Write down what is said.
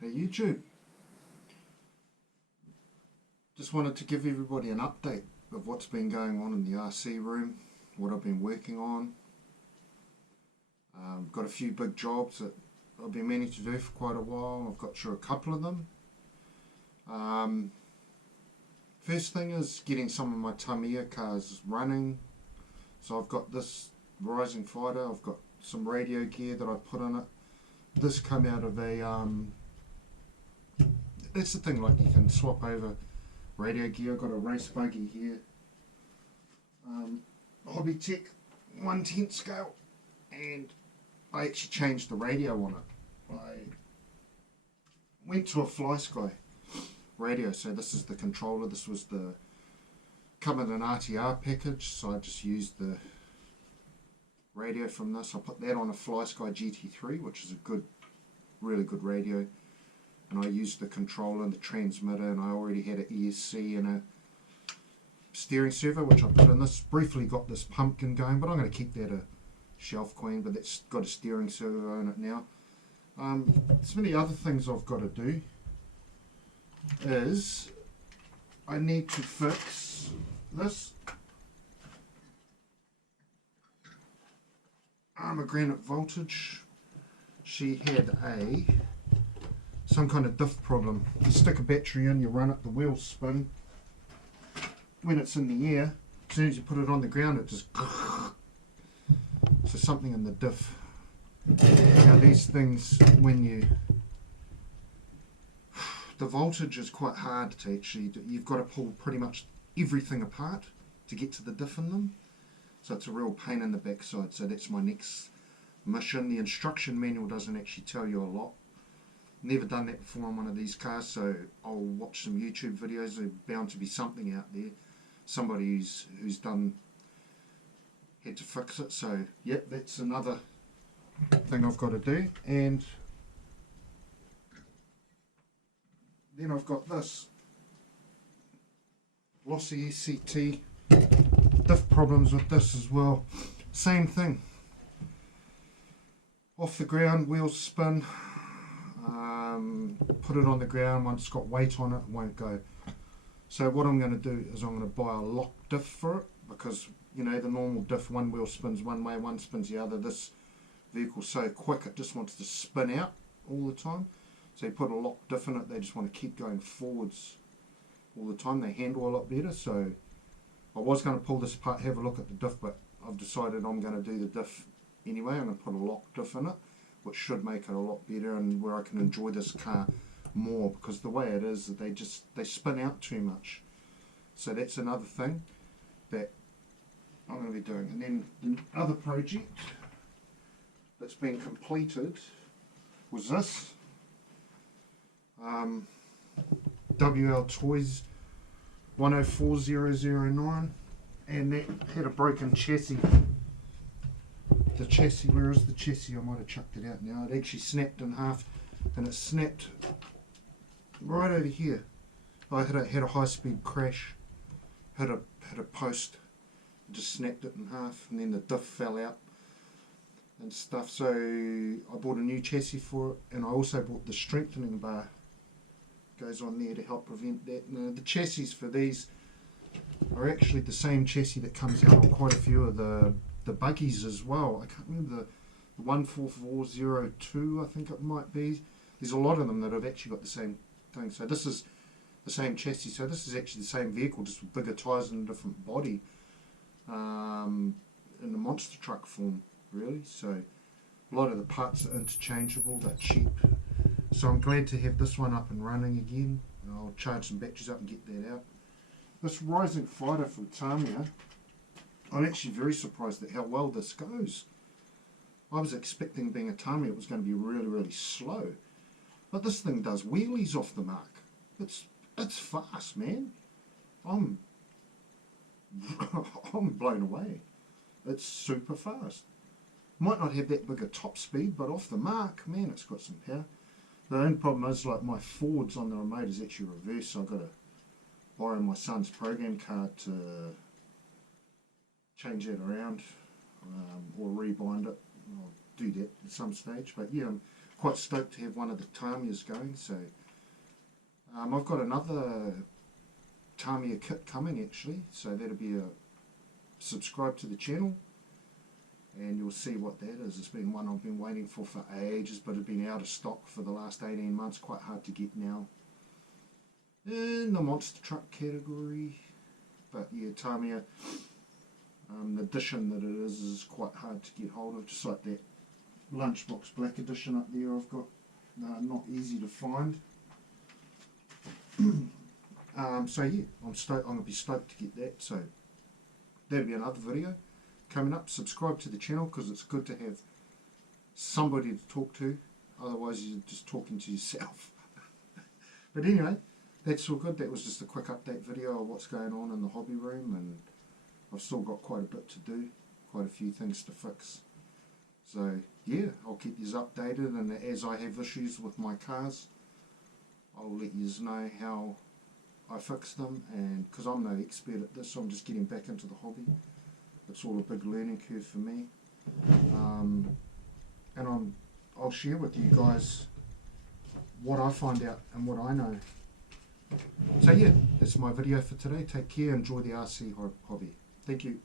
Hey YouTube, just wanted to give everybody an update of what's been going on in the RC room, what I've been working on. Got a few big jobs that I've been meaning to do for quite a while. I've got through a couple of them. First thing is getting some of my Tamiya cars running. So I've got this Rising Fighter, I've got some radio gear that I've put in it. This come out of a that's the thing, like you can swap over radio gear. I've got a race buggy here, Hobby Tech 1/10 scale, and I actually changed the radio on it. I went to a Fly Sky radio, so this is the controller. This was the come in an RTR package, so I just used the radio from this. I put that on a Fly Sky GT3, which is a good, really good radio, and I used the controller and the transmitter, and I already had an ESC and a steering servo, which I put in this. Briefly got this pumpkin going, but I'm going to keep that a shelf queen, but that's got a steering servo in it now. Some of the other things I've got to do is I need to fix this Arrma granite voltage. She had some kind of diff problem. You stick a battery in, you run it, the wheels spin. When it's in the air, as soon as you put it on the ground, it just so something in the diff. Now these things, the voltage is quite hard to actually do. You've got to pull pretty much everything apart to get to the diff in them. So it's a real pain in the backside. So that's my next mission. The instruction manual doesn't actually tell you a lot. Never done that before on one of these cars, so I'll watch some YouTube videos. There's bound to be something out there. Somebody who's had to fix it. So yep, that's another thing I've got to do. And then I've got this Losi SCT. Diff problems with this as well. Same thing. Off the ground, wheels spin. Put it on the ground. Once it's got weight on it, it won't go. So what I'm going to do is I'm going to buy a lock diff for it, because you know the normal diff, one wheel spins one way, one spins the other. This vehicle's so quick it just wants to spin out all the time. So you put a lock diff in it, they just want to keep going forwards all the time. They handle a lot better. So I was going to pull this apart, have a look at the diff, but I've decided I'm going to do the diff anyway. I'm going to put a lock diff in it, which should make it a lot better, and where I can enjoy this car more, because the way it is, they spin out too much. So that's another thing that I'm going to be doing. And then the other project that's been completed was this WL Toys 104009, and that had a broken chassis. The chassis, where is the chassis? I might have chucked it out now. It actually snapped in half, and it snapped right over here. I had a high-speed crash, hit a post, just snapped it in half, and then the diff fell out and stuff. So I bought a new chassis for it, and I also bought the strengthening bar. Goes on there to help prevent that. Now, the chassis for these are actually the same chassis that comes out on quite a few of the buggies as well. I can't remember the 14402, I think it might be. There's a lot of them that have actually got the same thing. So this is the same chassis. So this is actually the same vehicle, just with bigger tyres and a different body, in the monster truck form, really. So a lot of the parts are interchangeable. They're cheap. So I'm glad to have this one up and running again. I'll charge some batteries up and get that out. This Rising Fighter from Tamiya, I'm actually very surprised at how well this goes. I was expecting, being a Tamiya, it was going to be really, really slow. But this thing does wheelies off the mark. It's fast, man. I'm blown away. It's super fast. Might not have that big a top speed, but off the mark, man, it's got some power. The only problem is, like, my forwards on the remote is actually reversed, so I've got to borrow my son's program card to change that around, or rebind it. I'll do that at some stage. But yeah, I'm quite stoked to have one of the Tamiyas going. So I've got another Tamiya kit coming actually, so that'll be a subscribe to the channel and you'll see what that is. It's been one I've been waiting for ages, but it's been out of stock for the last 18 months, quite hard to get now. In the monster truck category, but yeah, Tamiya, the edition that it is quite hard to get hold of, just like that Lunchbox Black edition up there I've got, not easy to find. So yeah, I'm going to be stoked to get that, so that'll be another video coming up. Subscribe to the channel because it's good to have somebody to talk to, otherwise you're just talking to yourself. But anyway, that's all good. That was just a quick update video of what's going on in the hobby room, and I've still got quite a bit to do, quite a few things to fix. So yeah, I'll keep you updated, and as I have issues with my cars, I'll let you know how I fix them, and because I'm no expert at this, so I'm just getting back into the hobby. It's all a big learning curve for me, and I'll share with you guys what I find out and what I know. So yeah, that's my video for today. Take care, enjoy the RC hobby. Thank you.